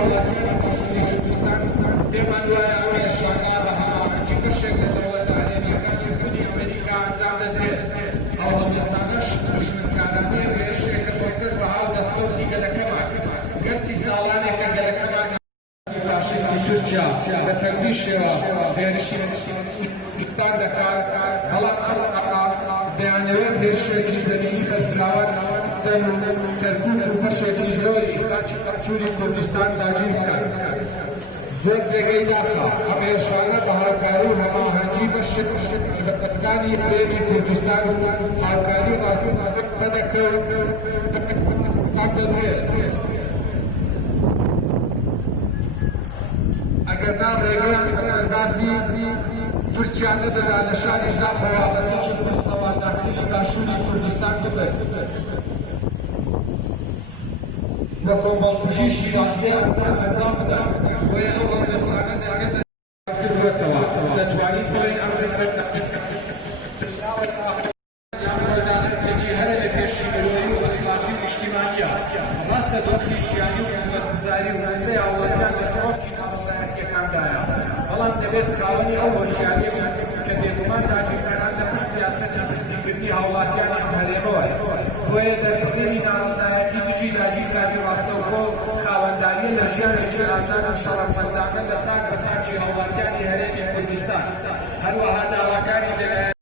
هاوڵاتیانی باشووری کوردستان پێمان وایە ئەوە ێشاگا بە هەماهەنگی بەشێک لە دەوڵەتە هەرێمیەکانی خودی ئەمریکا ئەنجام دەدرێت. هەوڵەمێسانەش دژمنکارانەیە هێرشێکە بەسەر بەهاو دەستکەوتی گەلەکەمان. گەرچی ساڵانێکە گەلەکەمان فاشیستی تورکیا بە چەندین شێواز هێرشی کوردستان دەکات، بەڵام بەیانەوەی هێرشێکی زەمینی بەرزراوە کەرکووک و بەشێکی زۆری خاکی باکووری کوردستان داگیر بکات. زۆر جێگەی داخە ئەم هێرشانە بە هاوکاری و هەماهەنگی بەشەکانی هەرێمی کوردستان و هاوکاری ڕاست بەدەکەوت دەدرێت. ئەگەر ناڕێگەی سەربازی تورکیا نەدەدا لە شاری ژاپەوە بەچەکی دەستەوە داخلی باشووری کوردستان ببێت بە کۆمەڵکوژی شیوازێ ئەنجام بدات، بۆیە ئەو هەڵوێستانە دەچێتە کردوێتەوە. دەتوانین بڵێن ئەم جنرێکی هەرە لە پێشینەوەی و ئەخلاقی و نیشتیمانیە. ڕاستە دۆخی ژیانی و خزمەتگوزاری و ناوچەی هاوڵاتیان لە تەواوی ناوەندایەتیەکاندایە، بەڵام دەبێت خاوەنی ئەو هۆشیاریە کە بێگومان داگیرکاران لە پشت سیاسەتی پشتیگرنی هاوڵاتیانی ئەم هەرێمەوە. بۆیە دەربڕینی ناوەندایەتی دژی داگیرکاری ڕاستەوخۆ خاوەنداریە لە ژیانێکی ئازاد و شەڕەفەندانە لە تاک بە تاکی هاوڵاتیانی هەرێمی کوردستان. هەروەها داواکاری